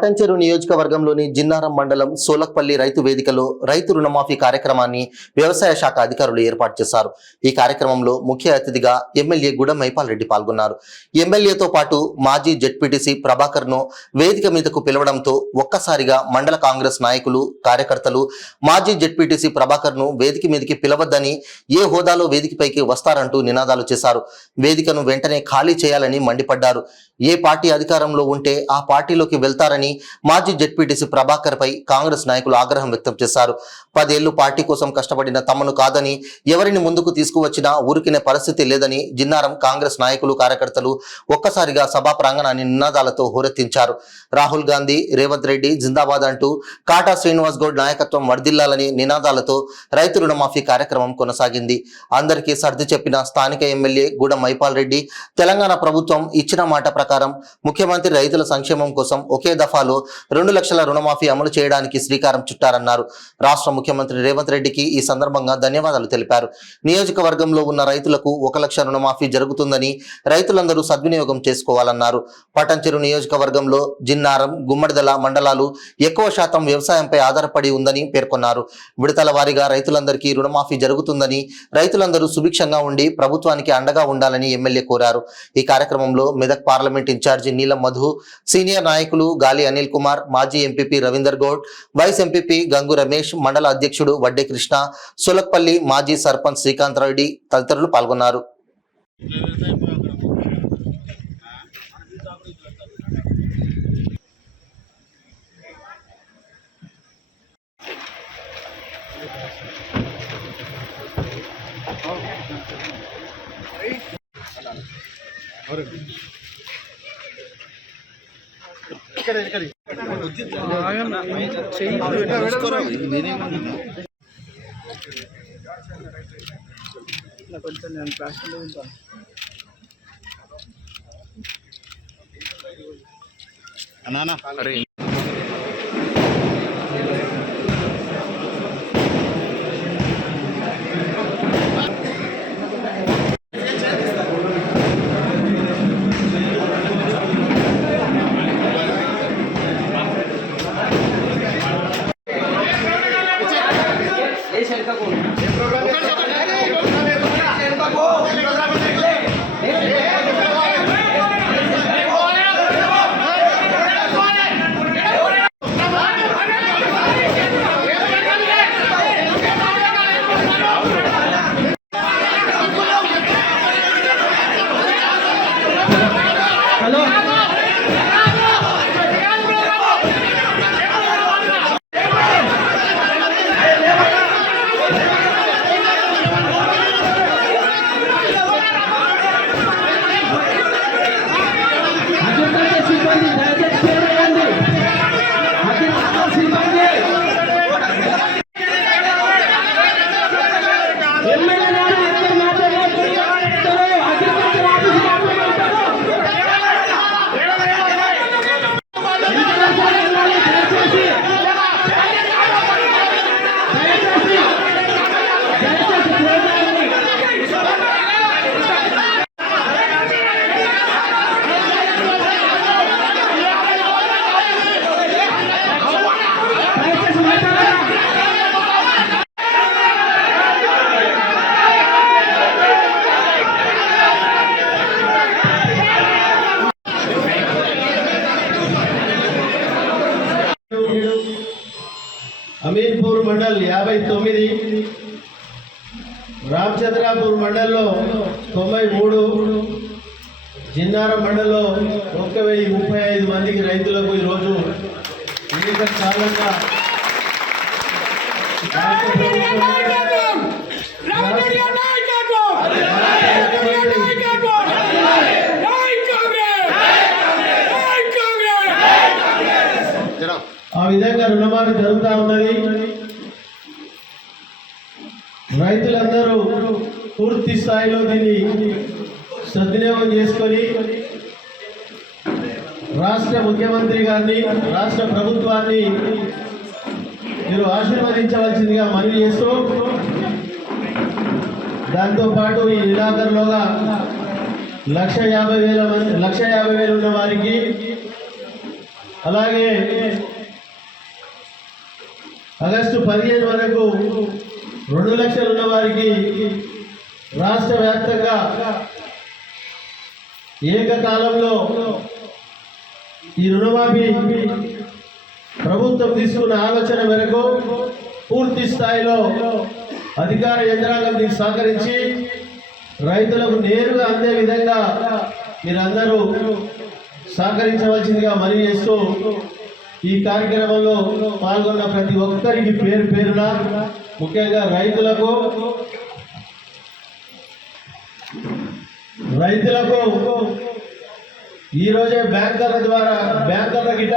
పటంచెరు నియోజకవర్గంలోని జిన్నారం మండలం సోలక్పల్లి రైతు వేదికలో రైతు రుణమాఫీ కార్యక్రమాన్ని వ్యవసాయ శాఖ అధికారులు ఏర్పాటు చేశారు. ఈ కార్యక్రమంలో ముఖ్య అతిథిగా ఎమ్మెల్యే గుడం మైపాల్ రెడ్డి పాల్గొన్నారు. ఎమ్మెల్యేతో పాటు మాజీ జెడ్పీటీసీ ప్రభాకర్ ను వేదిక మీదకు పిలవడంతో ఒక్కసారిగా మండల కాంగ్రెస్ నాయకులు, కార్యకర్తలు మాజీ జెడ్పీటీసీ ప్రభాకర్ ను వేదిక మీదకి పిలవద్దని, ఏ హోదాలో వేదికపైకి వస్తారంటూ నినాదాలు చేశారు. వేదికను వెంటనే ఖాళీ చేయాలని మండిపడ్డారు. ఏ పార్టీ అధికారంలో ఉంటే ఆ పార్టీలోకి వెళ్తారని మాజీ జెడ్పీటీసీ ప్రభాకర్ పై కాంగ్రెస్ నాయకులు ఆగ్రహం వ్యక్తం చేశారు. 10 ఏళ్లు పార్టీ కోసం కష్టపడిన తమను కాదని, ఎవరిని ముందుకు తీసుకువచ్చినా ఊరికినే పరిస్థితి లేదని జిన్నారం కాంగ్రెస్ నాయకులు, కార్యకర్తలు ఒక్కసారిగా సభా ప్రాంగణాన్ని నినాదాలతో హోరెత్తించారు. రాహుల్ గాంధీ, రేవంత్ రెడ్డి జిందాబాద్ అంటూ కాటా శ్రీనివాస్ గౌడ్ నాయకత్వం వర్ధిల్లాలని నినాదాలతో రైతు రుణమాఫీ కార్యక్రమం కొనసాగింది. అందరికీ సర్ది చెప్పిన స్థానిక ఎమ్మెల్యే గుడం మైపాల్ రెడ్డి తెలంగాణ ప్రభుత్వం ఇచ్చిన మాట ప్రకారం ముఖ్యమంత్రి రైతుల సంక్షేమం కోసం ఒకే దఫాలో 2 లక్షల రుణమాఫీ అమలు చేయడానికి శ్రీకారం చుట్టారన్నారు. రాష్ట్ర ముఖ్యమంత్రి రేవంత్ రెడ్డికి ఈ సందర్భంగా ధన్యవాదాలు తెలిపారు. నియోజకవర్గంలో ఉన్న రైతులకు 1 లక్ష రుణమాఫీ జరుగుతుందని రైతులందరూ సద్వినియోగం చేసుకోవాలన్నారు. పటంచెరు నియోజకవర్గంలో జిన్నారం, గుమ్మడిదల మండలాలు ఎక్కువ శాతం వ్యవసాయంపై ఆధారపడి ఉందని పేర్కొన్నారు. విడతల వారీగా రైతులందరికీ రుణమాఫీ జరుగుతుందని, రైతులందరూ సుభిక్షంగా ఉండి ప్రభుత్వానికి అండగా ఉండాలని ఎమ్మెల్యే కోరారు. ఈ కార్యక్రమంలో మెదక్ పార్లమెంట్ ఇన్ఛార్జి నీలం మధు, సీనియర్ నాయకులు గాలి అనిల్ కుమార్, మాజీ MPP Ravinder Goud, vice MPP Gangu Ramesh, మండల అధ్యక్షుడు వడ్డే కృష్ణ, సోలక్పల్లి మాజీ సర్పంచ్ శ్రీకాంత్ రెడ్డి తదితరులు పాల్గొన్నారు. అమీన్పూర్ మండల్ 59, రామచంద్రాపూర్ మండల్లో 93, జిన్నారం మండల్లో 1035 మందికి రైతులకు ఈరోజు ఎన్నికల కారణంగా ఆ విధంగా రుణమాఫీ జరుగుతూ ఉన్నది. రైతులందరూ పూర్తి స్థాయిలో దీన్ని సద్వినియోగం చేసుకొని రాష్ట్ర ముఖ్యమంత్రి గారిని, రాష్ట్ర ప్రభుత్వాన్ని మీరు ఆశీర్వదించవలసిందిగా మనవి చేస్తూ, దాంతోపాటు ఈ నెలాఖరులోగా 1,50,000 ఉన్న వారికి అలాగే ఆగస్టు 15 వరకు 2 లక్షలు ఉన్న వారికి రాష్ట్ర వ్యాప్తంగా ఏకకాలంలో ఈ రుణమాఫీ ప్రభుత్వం తీసుకున్న ఆలోచన మేరకు పూర్తి స్థాయిలో అధికార యంత్రాంగం దీనికి సహకరించి రైతులకు నేరుగా అందే విధంగా మీరందరూ సహకరించవలసిందిగా మనవి చేస్తూ ఈ కార్యక్రమంలో పాల్గొన్న ప్రతి ఒక్కరికి పేరు పేరున ముఖ్యంగా రైతులకు ఈరోజే బ్యాంకర్ల ద్వారా బ్యాంకర్ల గిట్ట